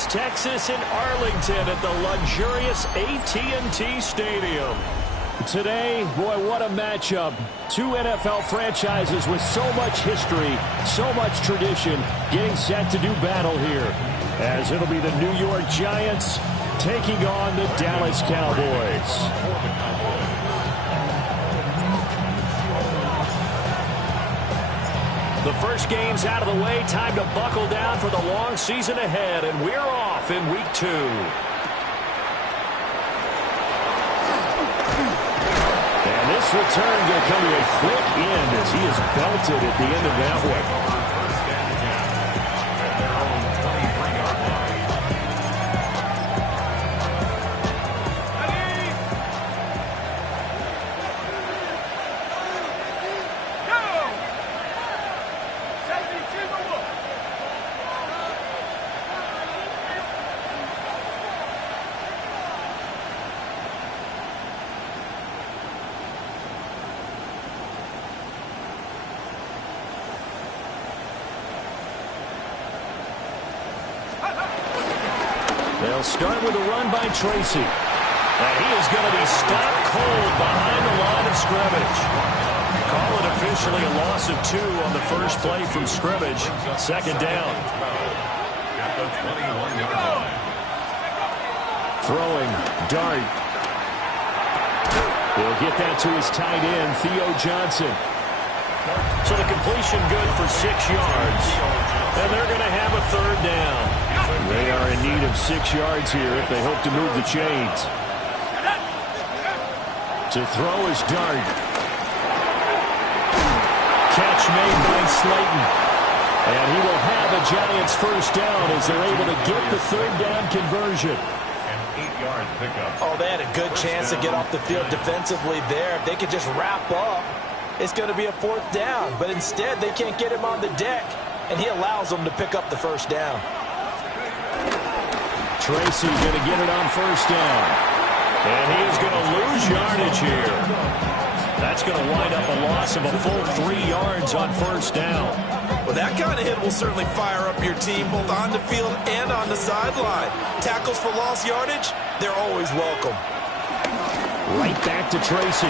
Dallas, Texas, in Arlington at the luxurious AT&T Stadium. Today, boy, what a matchup. Two NFL franchises with so much history, so much tradition, getting set to do battle here. As it'll be the New York Giants taking on the Dallas Cowboys. The first game's out of the way. Time to buckle down for the long season ahead, and we're off in week 2. And this return going to come to a quick end as he is belted at the end of that one. They'll start with a run by Tracy. And he is going to be stopped cold behind the line of scrimmage. Call it officially a loss of 2 on the first play from scrimmage. Second down. Throwing, Dart. He'll get that to his tight end, Theo Johnson. So the completion good for 6 yards. And they're going to have a third down. They are in need of 6 yards here if they hope to move the chains. To throw is Dart. Catch made by Slayton. And he will have a Giants first down as they're able to get the third down conversion. Oh, they had a good chance to get off the field defensively there. If they could just wrap up, it's going to be a 4th down. But instead, they can't get him on the deck, and he allows them to pick up the first down. Tracy going to get it on first down. And he is going to lose yardage here. That's going to wind up a loss of a full 3 yards on first down. Well, that kind of hit will certainly fire up your team both on the field and on the sideline. Tackles for lost yardage, they're always welcome. Right back to Tracy.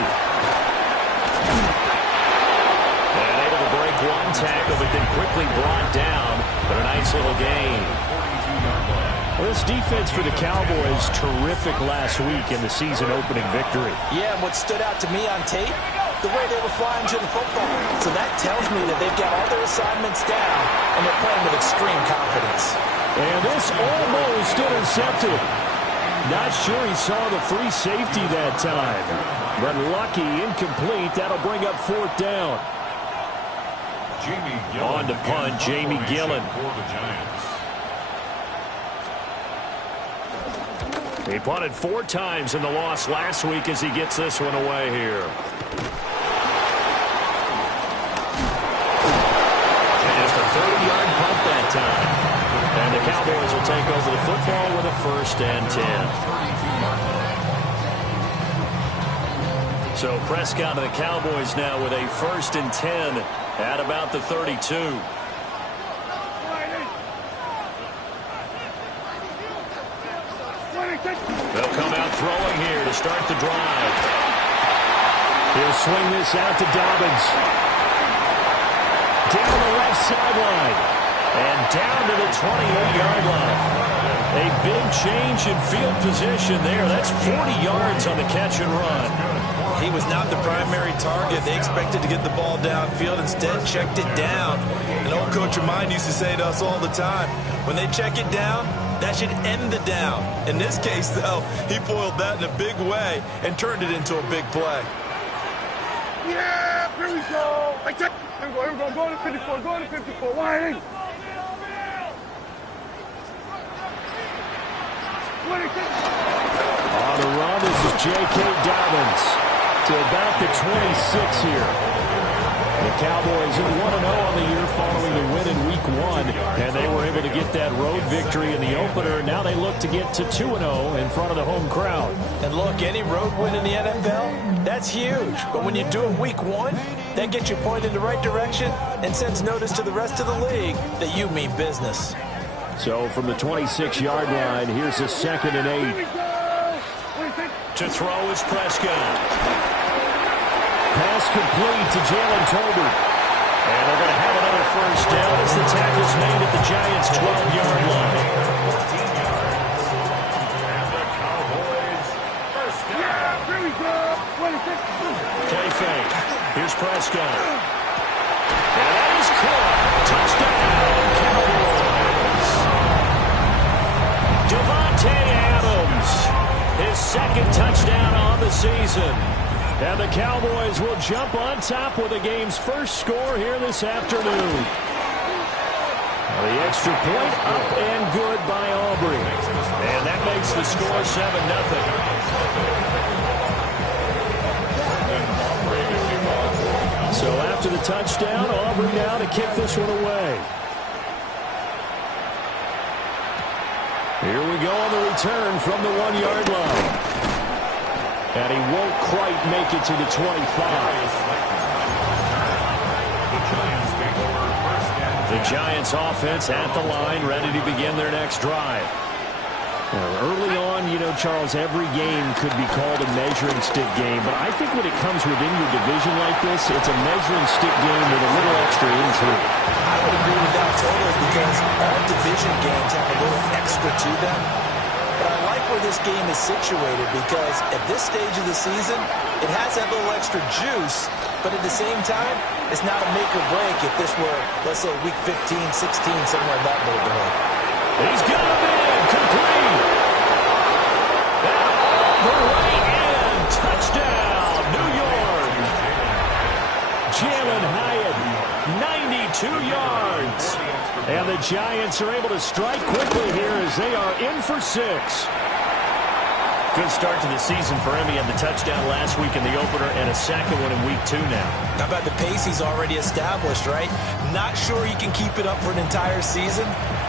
And able to break one tackle, but then quickly brought down. But a nice little gain. Well, this defense for the Cowboys, terrific last week in the season-opening victory. Yeah, and what stood out to me on tape, the way they were flying to the football. So that tells me that they've got all their assignments down, and they're playing with extreme confidence. And this almost intercepted. Not sure he saw the free safety that time. But lucky, incomplete. That'll bring up 4th down. On to punt, Jamie Gillen. He punted 4 times in the loss last week as he gets this one away here. Just a 30-yard punt that time. And the Cowboys will take over the football with a 1st and 10. So Prescott and the Cowboys now with a 1st and 10 at about the 32. They'll come out throwing here to start the drive. He'll swing this out to Dobbins. Down the left sideline. And down to the 28-yard line. A big change in field position there. That's 40 yards on the catch and run. He was not the primary target. They expected to get the ball downfield. Instead, checked it down. An old coach of mine used to say to us all the time, when they check it down, that should end the down. In this case, though, he foiled that in a big way and turned it into a big play. Yeah, here we go. Here we go. Go to 54. Go to 54. Wide. On the run, this is J.K. Dobbins to about the 26 here. The Cowboys are 1-0 on the year following the win in Week 1, and they were able to get that road victory in the opener. Now they look to get to 2-0 in front of the home crowd. And look, any road win in the NFL, that's huge. But when you do it Week 1, that gets you pointed in the right direction and sends notice to the rest of the league that you mean business. So from the 26-yard line, here's a 2nd and 8. To throw is Prescott. Pass complete to Jalen Tolbert. And they're going to have another first down as the tackle's made at the Giants' 12-yard line. Play fake. Here's Prescott. And that is caught. Touchdown, Cowboys. Davante Adams, his 2nd touchdown on the season. And the Cowboys will jump on top with the game's first score here this afternoon. The extra point up and good by Aubrey. And that makes the score 7-0. So after the touchdown, Aubrey now to kick this one away. Here we go on the return from the 1-yard line. And he won't quite make it to the 25. The Giants offense at the line, ready to begin their next drive. Early on, Charles, every game could be called a measuring stick game. But I think when it comes within your division like this, it's a measuring stick game with a little extra intrigue. I would agree with that totally because all division games have a little extra to them. But I like where this game is situated because at this stage of the season, it has that little extra juice. But at the same time, it's not a make or break if this were, let's say, week 15, 16, somewhere in that neighborhood. He's got him in, complete. And all the way in, touchdown, New York. Jalen Hyatt, 92 yards. And the Giants are able to strike quickly here as they are in for 6. Good start to the season for him. He had the touchdown last week in the opener and a 2nd one in week 2 now. How about the pace he's already established, right? Not sure he can keep it up for an entire season,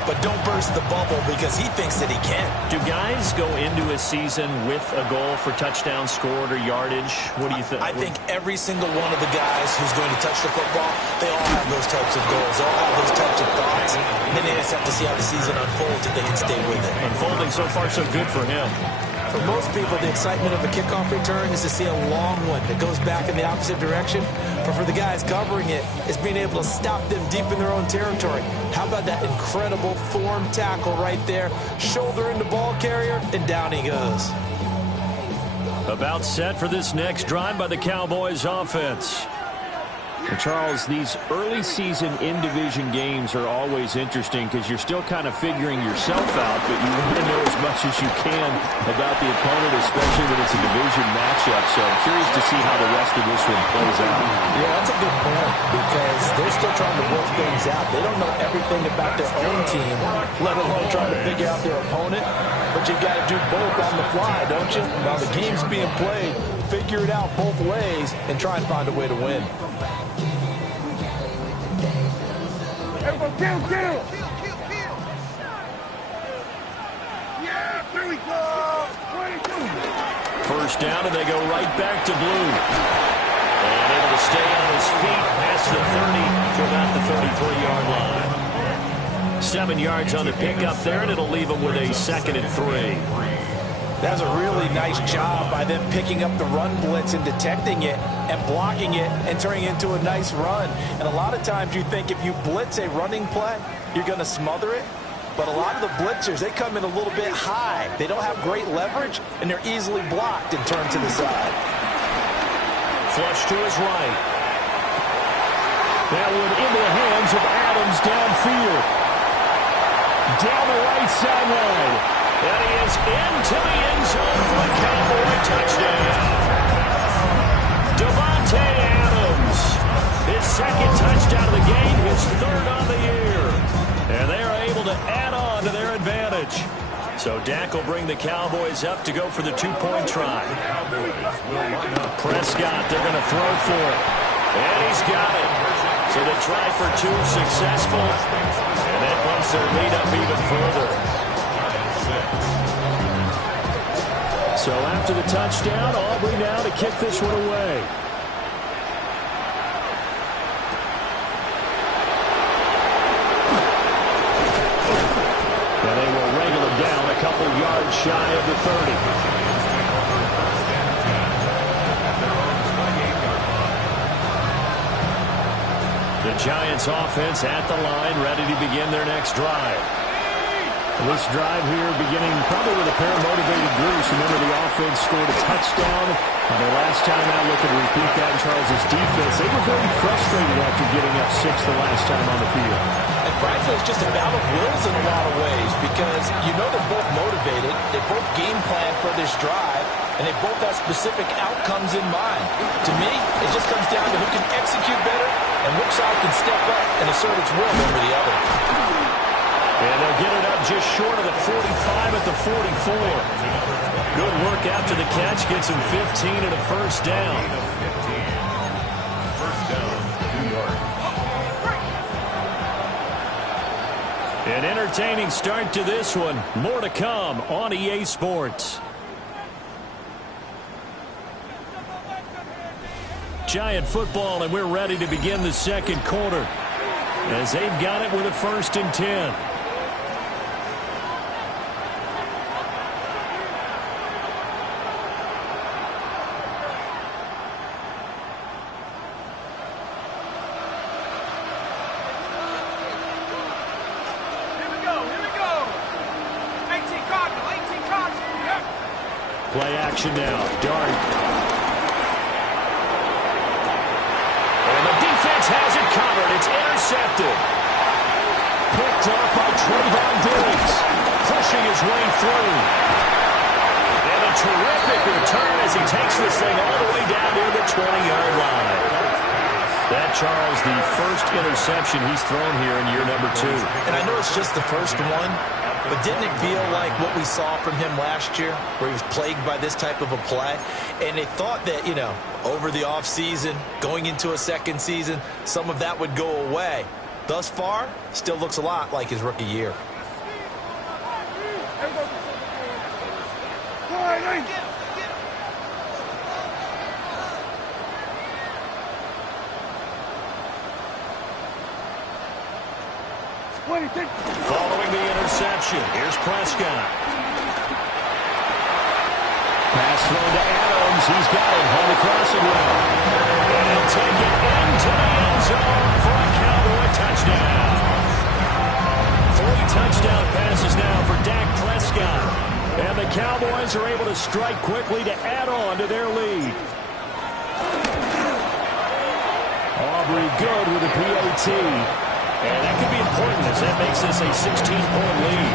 but don't burst the bubble because he thinks that he can. Do guys go into a season with a goal for touchdown scored or yardage? What do you think? I think every single one of the guys who's going to touch the football, they all have those types of goals. They all have those types of thoughts. And then they just have to see how the season unfolds if they can stay with it. Unfolding so far so good for him. For most people, the excitement of a kickoff return is to see a long one that goes back in the opposite direction. But for the guys covering it, it's being able to stop them deep in their own territory. How about that incredible form tackle right there? Shoulder into ball carrier, and down he goes. About set for this next drive by the Cowboys offense. And Charles, these early season in-division games are always interesting because you're still kind of figuring yourself out, but you want to know as much as you can about the opponent, especially when it's a division matchup. So I'm curious to see how the rest of this one plays out. Yeah, that's a good point because they're still trying to work things out. They don't know everything about their own team, let alone trying to figure out their opponent. But you've got to do both on the fly, don't you? While the game's being played, figure it out both ways and try and find a way to win. Everyone, kill! Yeah, here we go! 22. First down, and they go right back to Blue. And able to stay on his feet past the 30 to about the 33-yard line. 7 yards on the pickup there, and it'll leave him with a 2nd and 3. That was a really nice job by them picking up the run blitz and detecting it and blocking it and turning it into a nice run. And a lot of times you think if you blitz a running play, you're going to smother it. But a lot of the blitzers, they come in a little bit high. They don't have great leverage, and they're easily blocked and turned to the side. Flush to his right. That one into the hands of Adams downfield. Down the right sideline. And he is into the end zone for a Cowboy touchdown. Davante Adams, his 2nd touchdown of the game, his 3rd on the year. And they are able to add on to their advantage. So Dak will bring the Cowboys up to go for the 2-point try. Prescott, they're going to throw for it. And he's got it. So the try for 2 successful. And that bumps their lead up even further. So after the touchdown, Aubrey now to kick this one away. shy of the 30. The Giants offense at the line, ready to begin their next drive. This drive here beginning probably with a pair of motivated Bruce. Remember, the offense scored a touchdown on their last time out. Looking to repeat that in Charles' defense. They were very frustrated after getting up 6 the last time on the field. And frankly, it's just a battle of wills in a lot of ways because you know they're both motivated. They both game plan for this drive, and they both have specific outcomes in mind. To me, it just comes down to who can execute better and which side can step up and assert its will over the other. And they'll get it up just short of the 45 at the 44. Good work after the catch. Gets him 15 and a first down. First down, New York. An entertaining start to this one. More to come on EA Sports. Giant football, and we're ready to begin the second quarter as they've got it with a 1st and 10. Play action now. Dart. And the defense has it covered. It's intercepted. Picked up by Trayvon Diggs. Pushing his way through. And a terrific return as he takes this thing all the way down near the 20-yard line. That, Charles, the first interception he's thrown here in year number 2. And I know it's just the first one, but didn't it feel like what we saw from him last year, where he was plagued by this type of a play? And they thought that, you know, over the offseason, going into a second season, some of that would go away. Thus far, still looks a lot like his rookie year. Following the interception, here's Prescott. Pass thrown to Adams. He's got it on the crossing route. And he'll take it into the end zone for a Cowboy touchdown. 3 touchdown passes now for Dak Prescott. And the Cowboys are able to strike quickly to add on to their lead. Aubrey good with a PAT. And that could be important as that makes this a 16-point lead.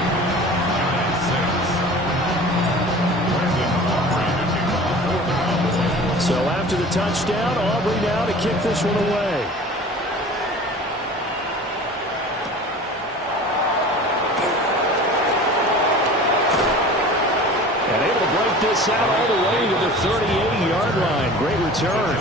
So after the touchdown, Aubrey now to kick this one away. And able to break this out all the way to the 38-yard line. Great return.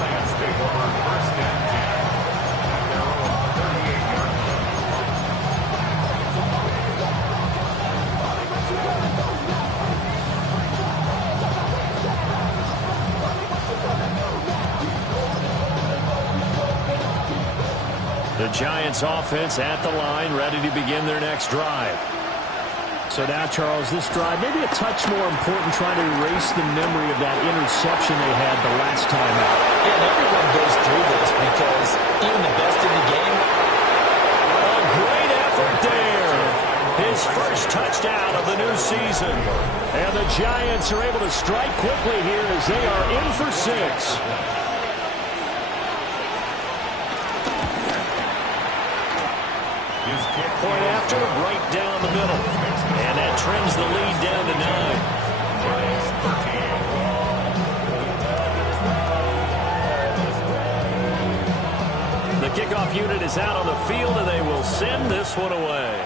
The Giants offense at the line, ready to begin their next drive. So now, Charles, this drive maybe a touch more important, trying to erase the memory of that interception they had the last time out. Yeah, and everyone goes through this because even the best in the game. A great effort there. His first touchdown of the new season. And the Giants are able to strike quickly here as they are in for 6. Point after, right down the middle. And that trims the lead down to 9. The kickoff unit is out on the field, and they will send this one away.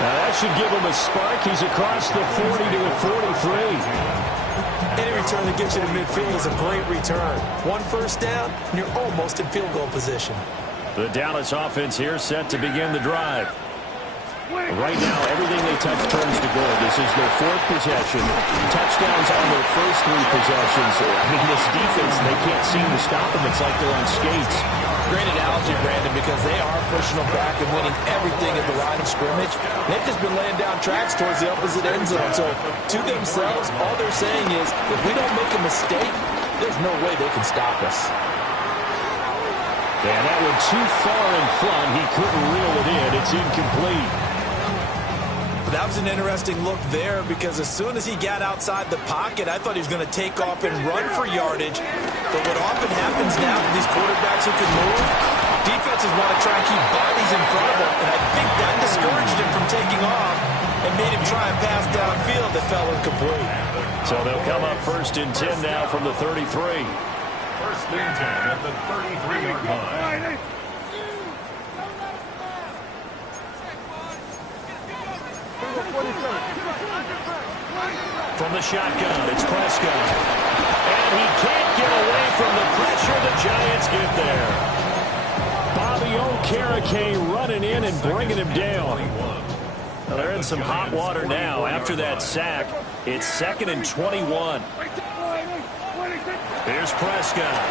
Now that should give him a spark. He's across the 40 to the 43. Any return that gets you to midfield is a great return. 1 first down, and you're almost in field goal position. The Dallas offense here set to begin the drive. Right now, everything they touch turns to gold. This is their 4th possession. Touchdowns on their first 3 possessions. I mean, this defense, they can't seem to stop them. It's like they're on skates. Great analogy, Brandon, because they are pushing them back and winning everything at the line of scrimmage. They've just been laying down tracks towards the opposite end zone. So to themselves, all they're saying is, if we don't make a mistake, there's no way they can stop us. Yeah, that one too far in front. He couldn't reel it in. It's incomplete. That was an interesting look there because as soon as he got outside the pocket, I thought he was going to take off and run for yardage. But what often happens now with these quarterbacks who can move, defenses want to try and keep bodies in front of them, and I think that discouraged him from taking off and made him try and pass downfield that fell incomplete. So they'll come up 1st and 10 now from the 33. 1st and 10 at the 33-yard line. From the shotgun, it's Prescott. And he can't get away from the pressure. The Giants get there. Bobby Okereke running in and bringing him down. Well, they're in some hot water now. After that sack, it's 2nd and 21. Here's Prescott.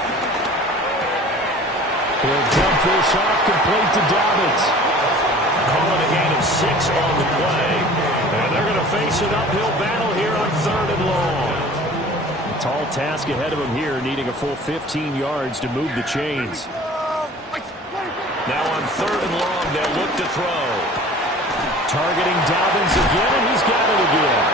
He'll dump this off complete to Dobbins. Calling a gain of 6 on the play. And they're going to face an uphill battle here on 3rd and long. A tall task ahead of them here, needing a full 15 yards to move the chains. Now on 3rd and long, they'll look to throw. Targeting Dobbins again, and he's got it again.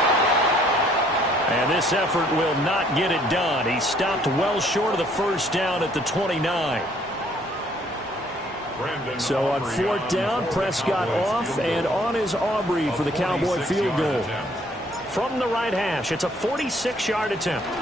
And this effort will not get it done. He stopped well short of the first down at the 29. So on 4th down, Prescott off, and on is Aubrey for the Cowboy field goal. From the right hash, it's a 46-yard attempt. Oh,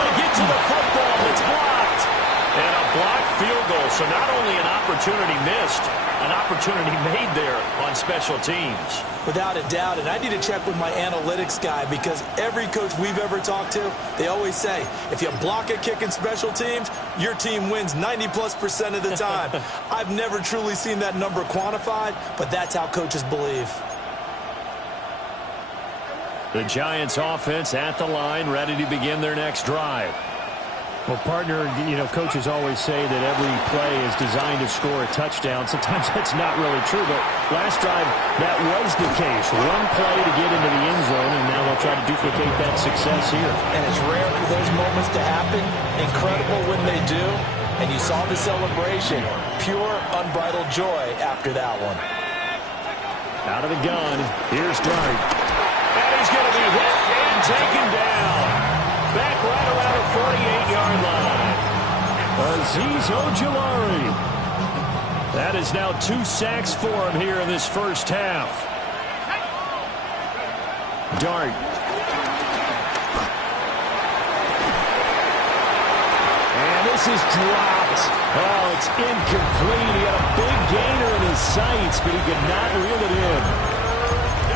they get to the football. It's blocked. And a blocked field goal. So not only an opportunity missed, an opportunity made there on special teams. Without a doubt, and I need to check with my analytics guy because every coach we've ever talked to, they always say, if you block a kick in special teams, your team wins 90+% of the time. I've never truly seen that number quantified, but that's how coaches believe. The Giants offense at the line, ready to begin their next drive. Well, partner, you know, coaches always say that every play is designed to score a touchdown. Sometimes that's not really true, but last drive, that was the case. One play to get into the end zone, and now they'll try to duplicate that success here. And it's rare for those moments to happen. Incredible when they do. And you saw the celebration. Pure, unbridled joy after that one. Out of the gun, here's Dart. And he's going to be hit and taken down. Back right around the 48-yard line. Azeez Ojulari. That is now 2 sacks for him here in this first half. Dart. And this is dropped. Oh, it's incomplete. He had a big gainer in his sights, but he could not reel it in.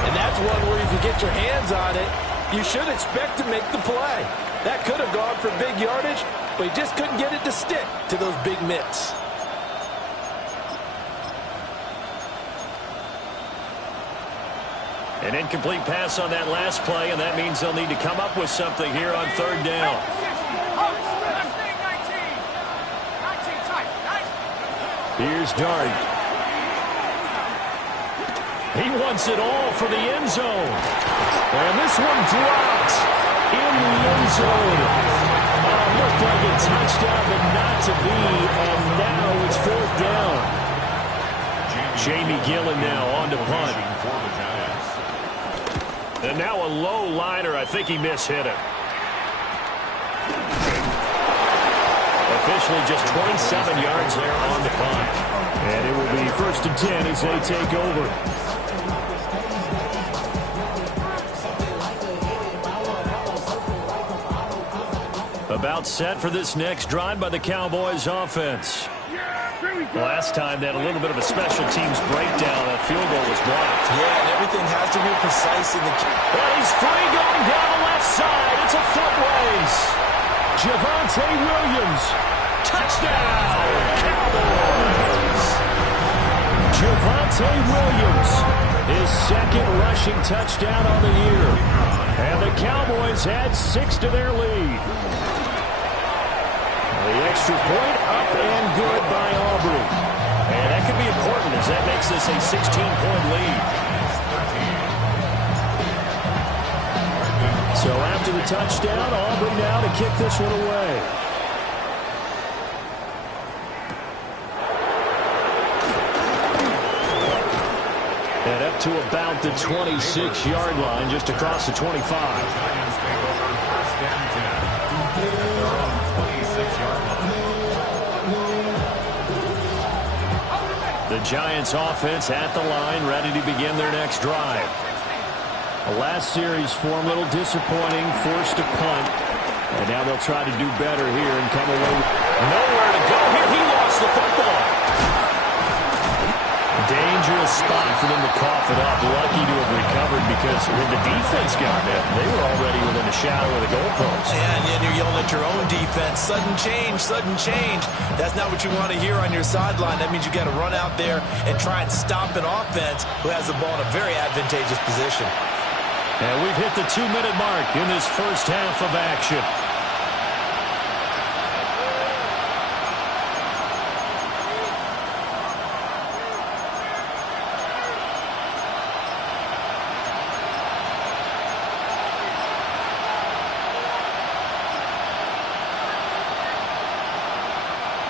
And that's one where if you get your hands on it, you should expect to make the play. That could have gone for big yardage, but he just couldn't get it to stick to those big mitts. An incomplete pass on that last play, and that means they'll need to come up with something here on 3rd down. Here's Dart. He wants it all for the end zone. And this one dropped in the end zone. Looked like a touchdown, but not to be. And now it's 4th down. Jamie Gillen now on to punt. And now a low liner. I think he mishit it. Officially just 27 yards there on the punt. And it will be 1st and 10 as they take over. About set for this next drive by the Cowboys offense. Last time they had a little bit of a special teams breakdown. That field goal was blocked. Yeah, and everything has to be precise in the... But he's free going down the left side. It's a foot race. Javonte Williams. Touchdown, Cowboys. Javonte Williams. His 2nd rushing touchdown on the year. And the Cowboys add 6 to their lead. The extra point up and good by Aubrey. as that makes this a 16-point lead. So after the touchdown, Aubrey now to kick this one away. And up to about the 26-yard line, just across the 25. The Giants offense at the line, ready to begin their next drive. The last series for them, a little disappointing, forced to punt. And now they'll try to do better here and come away. Nowhere to go here. He lost the football. Dangerous spot for them to cough it up. Lucky to have recovered because when the defense got there, they were already within a shadow of the goalpost. And you're yelling at your own defense. Sudden change, sudden change. That's not what you want to hear on your sideline. That means you got to run out there and try and stop an offense who has the ball in a very advantageous position. And we've hit the 2-minute mark in this first half of action.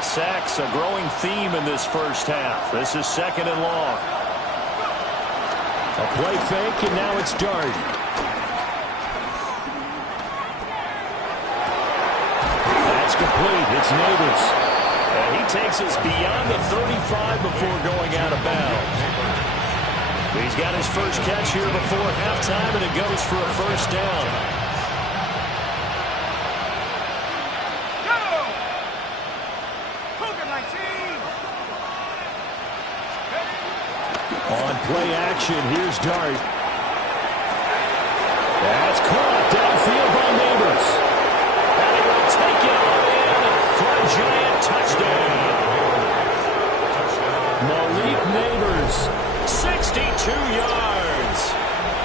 Sacks, a growing theme in this first half. This is 2nd and long. A play fake, and now it's Dart. That's complete. It's Neighbors. And he takes us beyond the 35 before going out of bounds. He's got his first catch here before halftime, and it goes for a first down. On play action, here's Dart. That's caught downfield by Neighbors. And he will take it all in for a Giant touchdown. Malik Neighbors, 62 yards.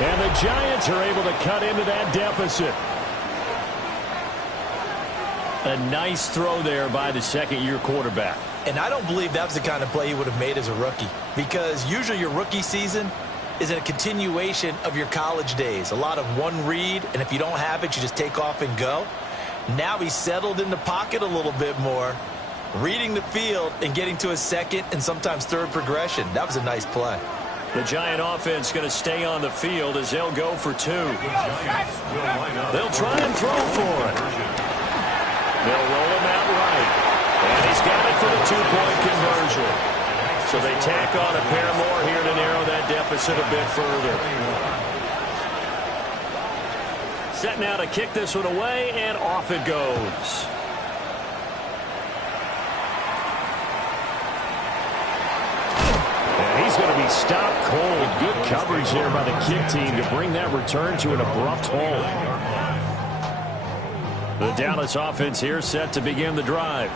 And the Giants are able to cut into that deficit. A nice throw there by the second-year quarterback. And I don't believe that was the kind of play he would have made as a rookie, because usually your rookie season is a continuation of your college days. A lot of one read, and if you don't have it, you just take off and go. Now he's settled in the pocket a little bit more, reading the field and getting to a second and sometimes third progression. That was a nice play. The Giant offense going to stay on the field as they'll go for 2. They'll try and throw for it. They'll roll him out right. And he's got it for the 2-point conversion. So they tack on a pair more here to narrow that deficit a bit further. Set now to kick this one away, and off it goes. And he's going to be stopped cold. Good coverage there by the kick team to bring that return to an abrupt halt. The Dallas offense here set to begin the drive.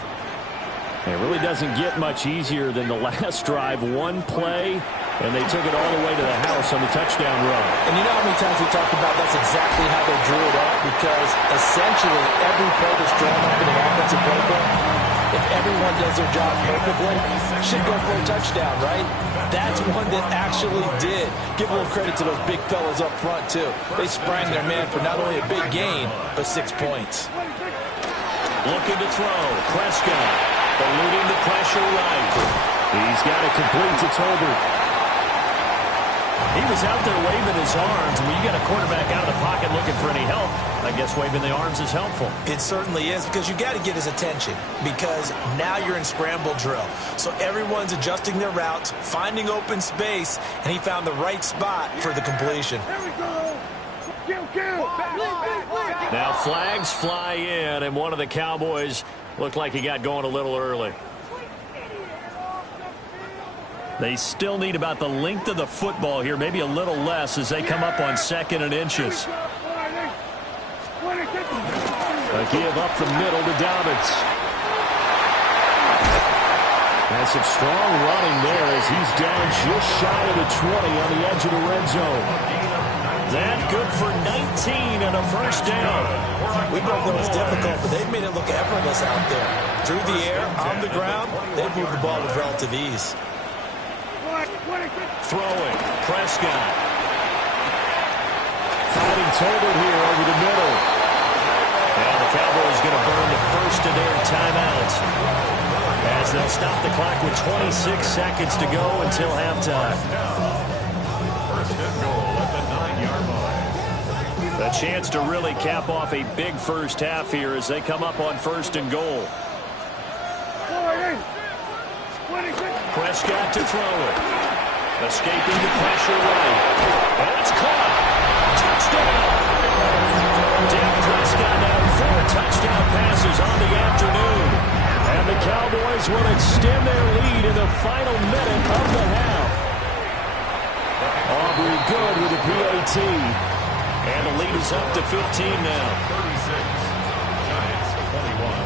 It really doesn't get much easier than the last drive. One play, and they took it all the way to the house on the touchdown run. And you know how many times we talked about that's exactly how they drew it up? Because essentially every play that's drawn up in an offensive playbook, if everyone does their job perfectly, should go for a touchdown, right? That's one that actually did. Give a little credit to those big fellas up front, too. They sprang their man for not only a big gain, but 6 points. Looking to throw. Prescott. Eluding the pressure right. He's got it complete to Tolbert. He was out there waving his arms. When you got a quarterback out of the pocket looking for any help, I guess waving the arms is helpful. It certainly is, because you got to get his attention, because now you're in scramble drill. So everyone's adjusting their routes, finding open space, and he found the right spot for the completion. Now flags fly in, and one of the Cowboys looked like he got going a little early. They still need about the length of the football here, maybe a little less as they come up on 2nd and inches. A give up the middle to Dobbins. And some strong running there as he's down just shy of the 20 on the edge of the red zone. That good for 19 and a first down. We both know it's difficult, but they've made it look effortless out there. Through the air, on the ground, they've moved the ball with relative ease. Throwing. Prescott. Fighting Tolbert here over the middle. And the Cowboys going to burn the first of their timeouts as they'll stop the clock with 26 seconds to go until halftime. First and goal at the 9-yard line. A chance to really cap off a big first half here as they come up on first and goal. Prescott to throw it. Escaping the pressure right. And it's caught. Touchdown. Dak Prescott now 4 touchdown passes on the afternoon. And the Cowboys will extend their lead in the final minute of the half. Aubrey good with a PAT. And the lead is up to 15 now. 36. Giants 21.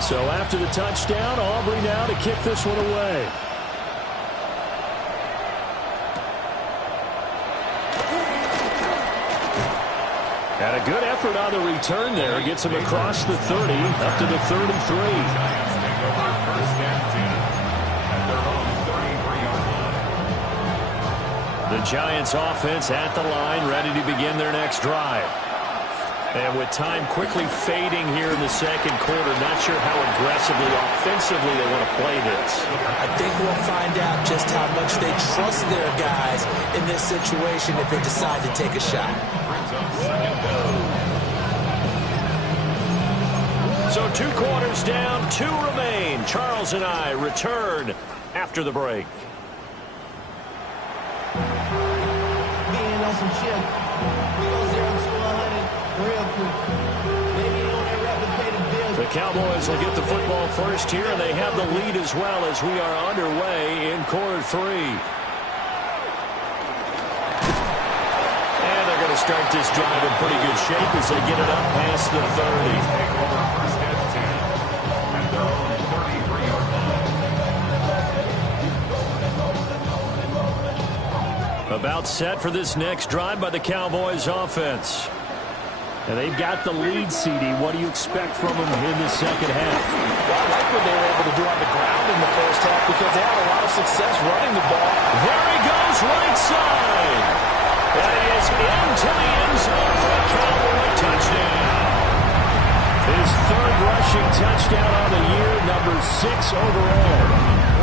So after the touchdown, Aubrey now to kick this one away. And a good effort on the return there. Gets him across the 30, up to the 33. Giants take over first and 10 at their own 33-yard line. The Giants offense at the line, ready to begin their next drive. And with time quickly fading here in the second quarter, not sure how aggressively, offensively they want to play this. I think we'll find out just how much they trust their guys in this situation if they decide to take a shot. Brings up second down. So 2 quarters down, 2 remain. Charles and I return after the break. Being on some shit. We go 0 to 100 real quick. Maybe on that replicated bill. The Cowboys will get the football first here, and they have the lead as well as we are underway in quarter 3. And they're going to start this drive in pretty good shape as they get it up past the 30. Take over first and 10 at their own 33-yard line. About set for this next drive by the Cowboys offense. And they've got the lead, CD. What do you expect from them in the second half? Well, I like what they were able to do on the ground in the first half because they had a lot of success running the ball. There he goes, right side. That is into the end zone for a Cowboy touchdown. His 3rd rushing touchdown on the year, number 6 overall.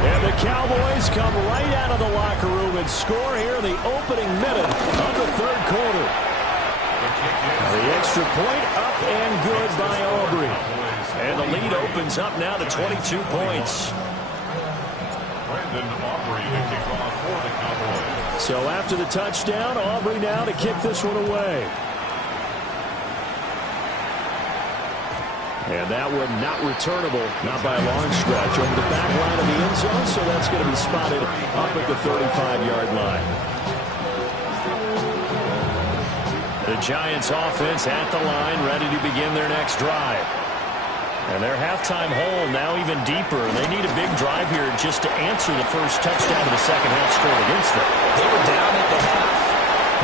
And the Cowboys come right out of the locker room and score here in the opening minute of the 3rd quarter. The extra point up and good by Aubrey. And the lead opens up now to 22 points. Brandon Aubrey to kick off for the Cowboys. So after the touchdown, Aubrey now to kick this one away. And that one not returnable, not by a long stretch, over the back line of the end zone, so that's going to be spotted up at the 35-yard line. The Giants offense at the line, ready to begin their next drive. And their halftime hole now even deeper. They need a big drive here just to answer the first touchdown of the second half scored against them. They were down at the half.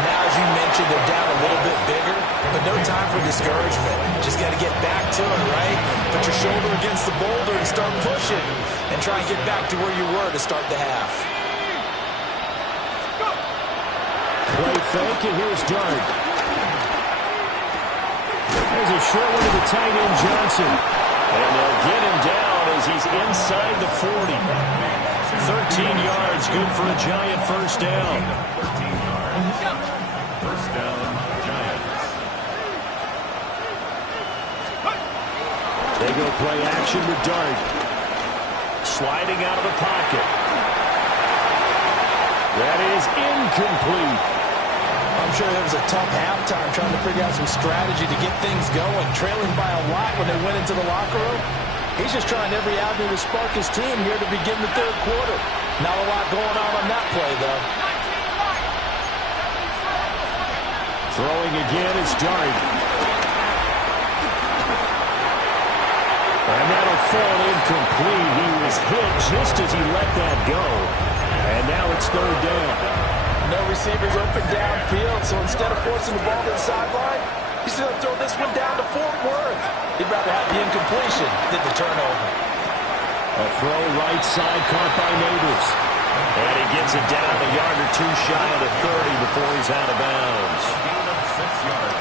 Now, as you mentioned, they're down a little bit bigger, but no time for discouragement. Just got to get back to it, right? Put your shoulder against the boulder and start pushing and try and get back to where you were to start the half. Play fake, and here's Dart. There's a short one to the tight end, Johnson. And they'll get him down as he's inside the 40. 13 yards, good for a Giant first down. 13 yards. First down, Giants. They go play action with Dart. Sliding out of the pocket. That is incomplete. I'm sure there was a tough halftime trying to figure out some strategy to get things going, trailing by a lot when they went into the locker room. He's just trying every avenue to spark his team here to begin the 3rd quarter. Not a lot going on that play, though. Throwing again is Dart. And that'll fall incomplete. He was hit just as he let that go. And now it's 3rd down. No receivers open downfield, so instead of forcing the ball to the sideline, he's going to throw this one down to Fort Worth. He'd rather have the incompletion than the turnover. A throw right side caught by Neighbors. And he gets it down a yard or two shy of the 30 before he's out of bounds.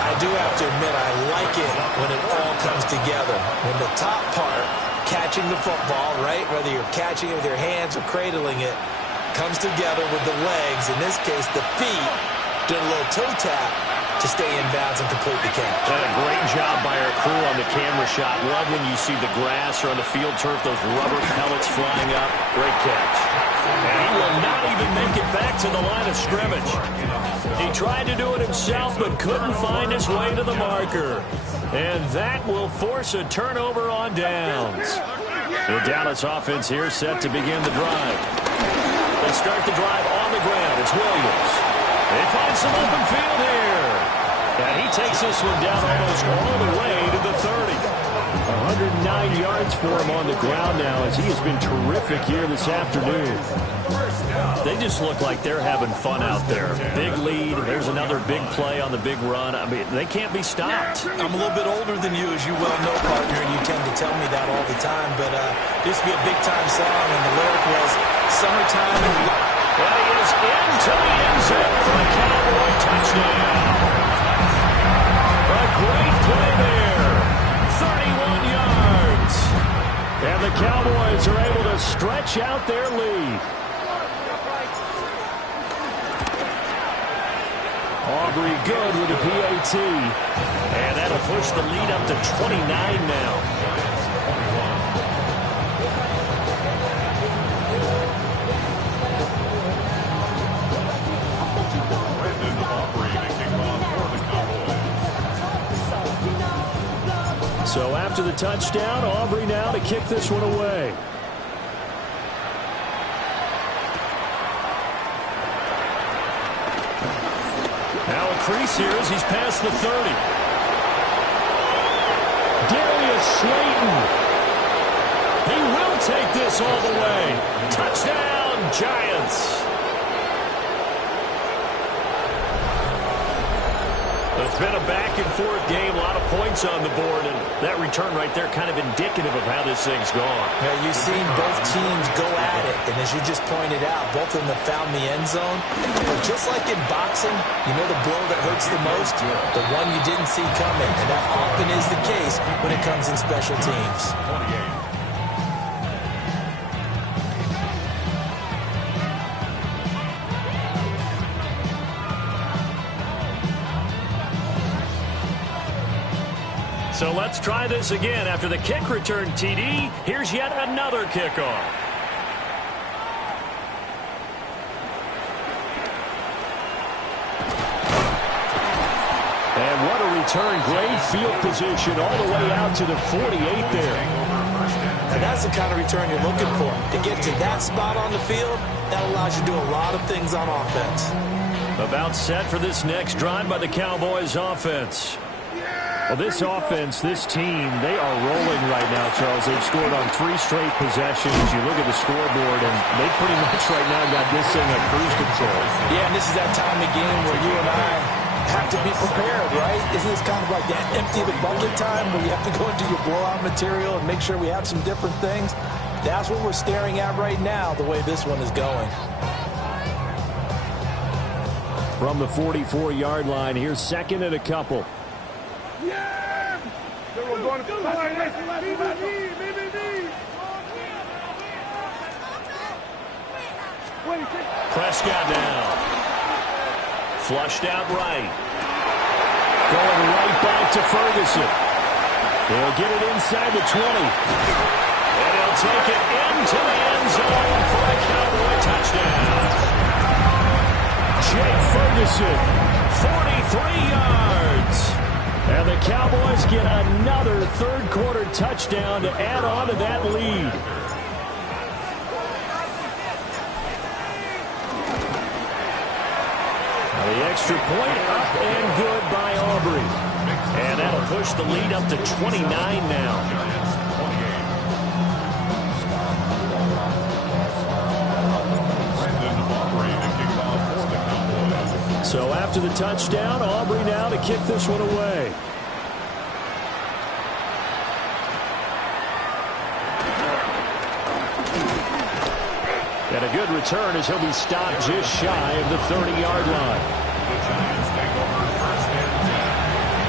I do have to admit, I like it when it all comes together. When the top part, catching the football, right, whether you're catching it with your hands or cradling it, comes together with the legs, in this case the feet, doing a little toe tap to stay in bounds and complete the catch. And a great job by our crew on the camera shot. Love when you see the grass or on the field turf, those rubber pellets flying up. Great catch. And he will not even make it back to the line of scrimmage. He tried to do it himself but couldn't find his way to the marker. And that will force a turnover on downs. The Dallas offense here set to begin the drive. They start the drive on the ground. It's Williams. They find some open field here. And he takes this one down almost all the way to the 30. 109 yards for him on the ground now as he has been terrific here this afternoon. They just look like they're having fun out there. Big lead. There's another big play on the big run. I mean, they can't be stopped. I'm a little bit older than you, as you well know, partner, and you tend to tell me that all the time. But it used to be a big-time song, and the lyric was, "Summertime." And he is into the end zone for a Cowboy touchdown. A great play there. 31 yards. And the Cowboys are able to stretch out their lead. Aubrey good with a PAT. And that'll push the lead up to 29 now. So after the touchdown, Aubrey now to kick this one away. Now a crease here as he's past the 30. Darius Slayton. He will take this all the way. Touchdown, Giants. It's been a back-and-forth game, a lot of points on the board, and that return right there kind of indicative of how this thing's gone. Yeah, you've seen both teams go at it, and as you just pointed out, both of them have found the end zone. But just like in boxing, you know the blow that hurts the most? The one you didn't see coming, and that often is the case when it comes in special teams. So let's try this again. After the kick return, TD, here's yet another kickoff. And what a return. Great field position all the way out to the 48 there. And that's the kind of return you're looking for. To get to that spot on the field, that allows you to do a lot of things on offense. About set for this next drive by the Cowboys offense. Well, this offense, this team, they are rolling right now, Charles. They've scored on 3 straight possessions. You look at the scoreboard, and they pretty much right now got this thing on cruise control. Yeah, and this is that time of game where you and I have to be prepared, right? Isn't this kind of like that empty the bucket time where you have to go into your blowout material and make sure we have some different things? That's what we're staring at right now, the way this one is going. From the 44-yard line, here's second and a couple. Yeah! We're going to Prescott now. Flushed out right. Going right back to Ferguson. He'll get it inside the 20. And he'll take it into the end zone for a Cowboy touchdown. Jake Ferguson, 43 yards. And the Cowboys get another third-quarter touchdown to add on to that lead. The extra point up and good by Aubrey. And that'll push the lead up to 29 now. So after the touchdown, Aubrey now to kick this one away. And a good return as he'll be stopped just shy of the 30-yard line. The Giants take over first and 10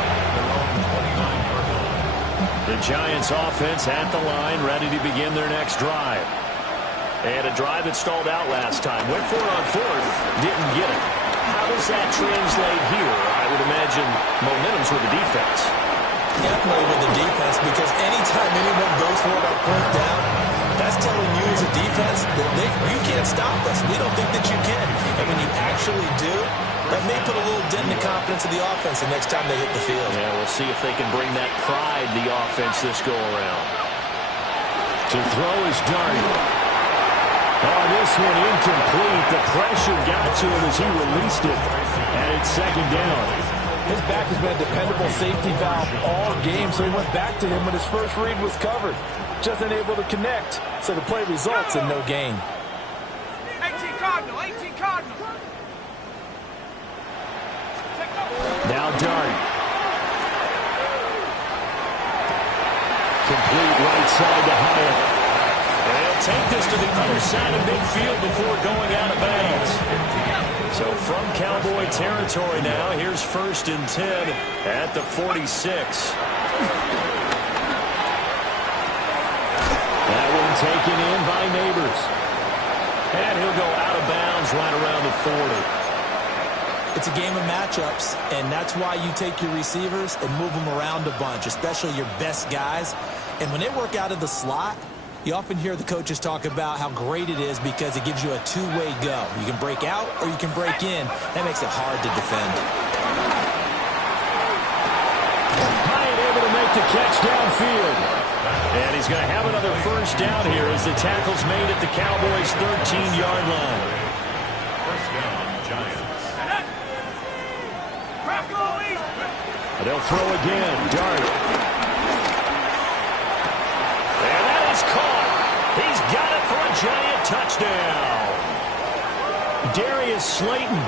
at their own 29-yard line. The Giants offense at the line, ready to begin their next drive. And a drive that stalled out last time. Went for it on fourth, didn't get it. How does that translate here? I would imagine momentum's with the defense. Definitely with the defense, because anytime anyone goes for it on fourth down, that's telling you as a defense that you can't stop us. We don't think that you can. And when you actually do, that may put a little dent in the confidence of the offense the next time they hit the field. Yeah, we'll see if they can bring that pride to the offense this go-around. To throw is Darby. Oh, this one incomplete. The pressure got to him as he released it. And it's second down. His back has been a dependable safety valve all game, so he went back to him when his first read was covered. Just unable to connect, so the play results in no gain. 18 Cardinal, 18 Cardinal. Now Dart. Complete right side to Hyatt. And they'll take this to the other side of midfield before going out of bounds. So from Cowboy territory now, here's first and 10 at the 46. That one taken in by Neighbors. And he'll go out of bounds right around the 40. It's a game of matchups, and that's why you take your receivers and move them around a bunch, especially your best guys. And when they work out of the slot, you often hear the coaches talk about how great it is because it gives you a two-way go. You can break out or you can break in. That makes it hard to defend. Hyatt able to make the catch downfield. And he's going to have another first down here as the tackle's made at the Cowboys' 13-yard line. First down, Giants. They'll throw again. Dart. And that is caught. He's got it for a Giant touchdown. Darius Slayton,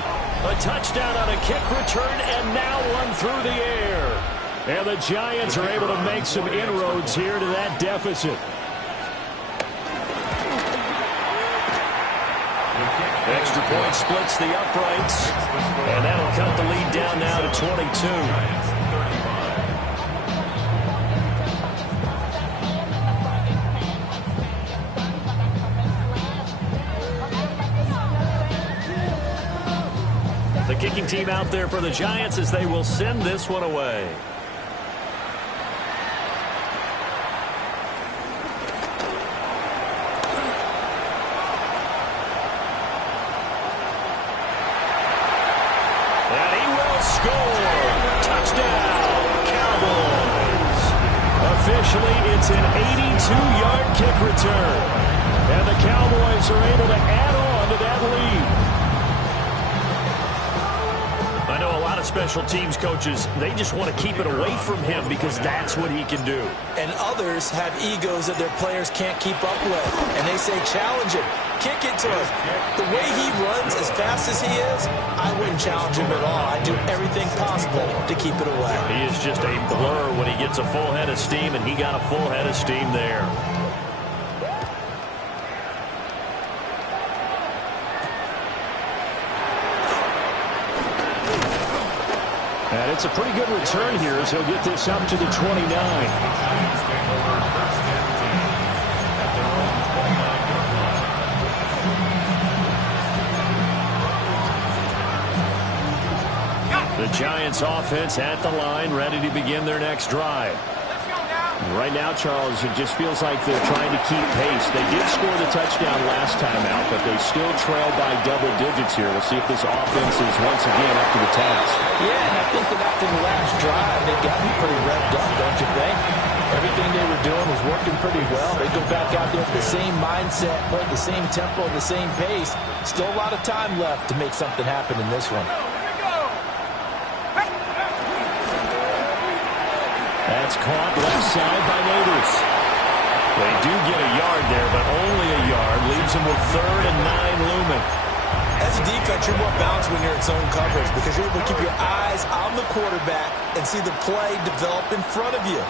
a touchdown on a kick return, and now one through the air. And the Giants are able to make some inroads here to that deficit. Extra point splits the uprights, and that'll cut the lead down now to 22. The kicking team out there for the Giants as they will send this one away. And he will score. Touchdown, Cowboys. Officially, it's an 82-yard kick return. And the Cowboys are able to add on to that lead. I know a lot of special teams coaches, they just want to keep it away from him because that's what he can do. And others have egos that their players can't keep up with. And they say, challenge him. Kick it to him. The way he runs as fast as he is, I wouldn't challenge him at all. I'd do everything possible to keep it away. He is just a blur when he gets a full head of steam, and he got a full head of steam there. And it's a pretty good return here as he'll get this up to the 29. Giants take over first and 10 at their own 29-yard line. The Giants offense at the line, ready to begin their next drive. Right now, Charles, it just feels like they're trying to keep pace. They did score the touchdown last time out, but they still trail by double digits here. We'll see if this offense is once again up to the task. Yeah, and I think that after the last drive, they got me pretty revved up, don't you think? Everything they were doing was working pretty well. They go back out there with the same mindset, play the same tempo, the same pace. Still a lot of time left to make something happen in this one. That's caught left side by Neighbors. They do get a yard there, but only a yard. Leaves them with 3rd and 9 looming. As a defense, you're more balanced when you're in zone coverage because you're able to keep your eyes on the quarterback and see the play develop in front of you.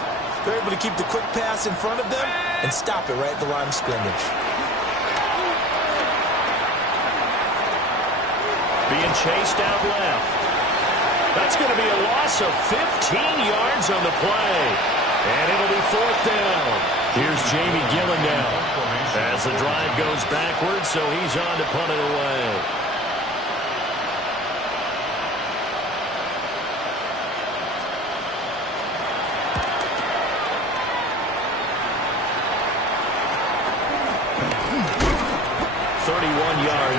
They're able to keep the quick pass in front of them and stop it right at the line of scrimmage. Being chased out left. That's going to be a loss of 15 yards on the play. And it'll be 4th down. Here's Jamie Gillen now. As the drive goes backwards, so he's on to punt it away.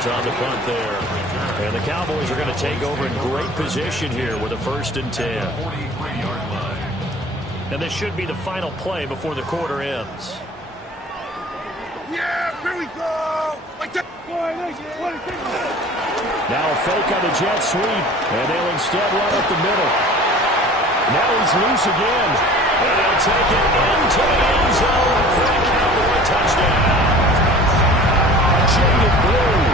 On the punt there. And the Cowboys are going to take over in great position here with a 1st and 10. And this should be the final play before the quarter ends. Yeah, here we go. Now a fake on the jet sweep, and they'll instead run up the middle. Now he's loose again. And they'll take it into the end zone for a Cowboy touchdown. Jaded Blue,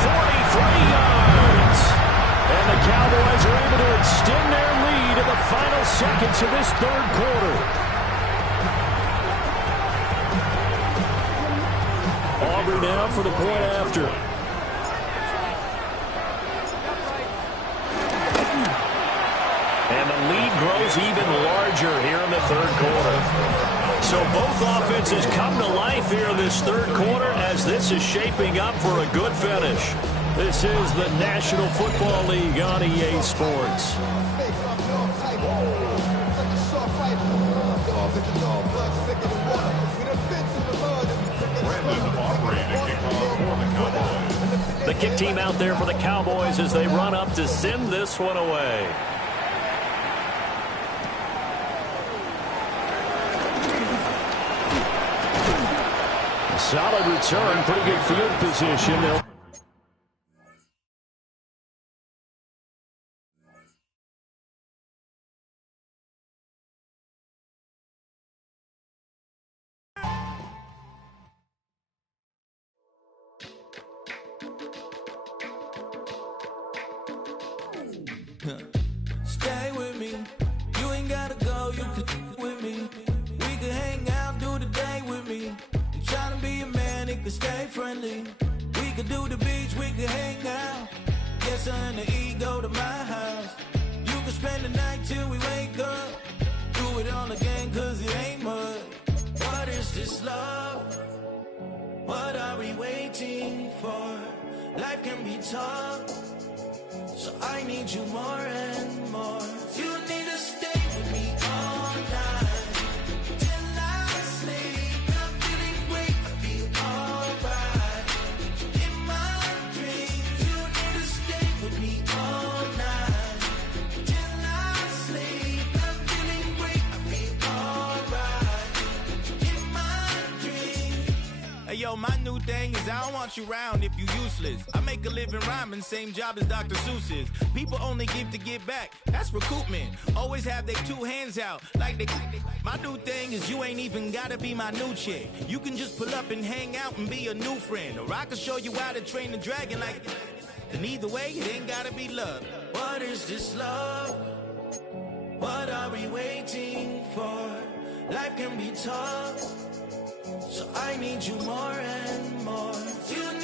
43 yards. And the Cowboys are able to extend their lead in the final seconds of this 3rd quarter. Aubrey now for the point after. And the lead grows even larger here in the 3rd quarter. So both offenses come to life here in this 3rd quarter as this is shaping up for a good finish. This is the National Football League on EA Sports. The kick team out there for the Cowboys as they run up to send this one away. Solid return, pretty good field position. Stay with me. You ain't gotta go, you can with me. We can hang out, do the day with me. I'm trying to be a man, it can stay friendly. We could do the beach, we could hang out. Yes, and the ego to my house. You can spend the night till we wake up. Do it all again, cause it ain't mud. What is this love? What are we waiting for? Life can be tough, so I need you more and more. You need to stay with me all night till I sleep. I'm feeling great, I feel alright. In my dreams, you need to stay with me all night till I sleep. I'm feeling great, I feel alright. In my dreams. Hey yo, my new thing is I don't want you around if you useless. I make a living rhyming, same job as Dr. Seuss's. People only give to get back, that's recoupment. Always have their 2 hands out, like they. My new thing is you ain't even gotta be my new chick. You can just pull up and hang out and be a new friend. Or I can show you how to train the dragon like. And either way, it ain't gotta be love. What is this love? What are we waiting for? Life can be tough, so I need you more and more. You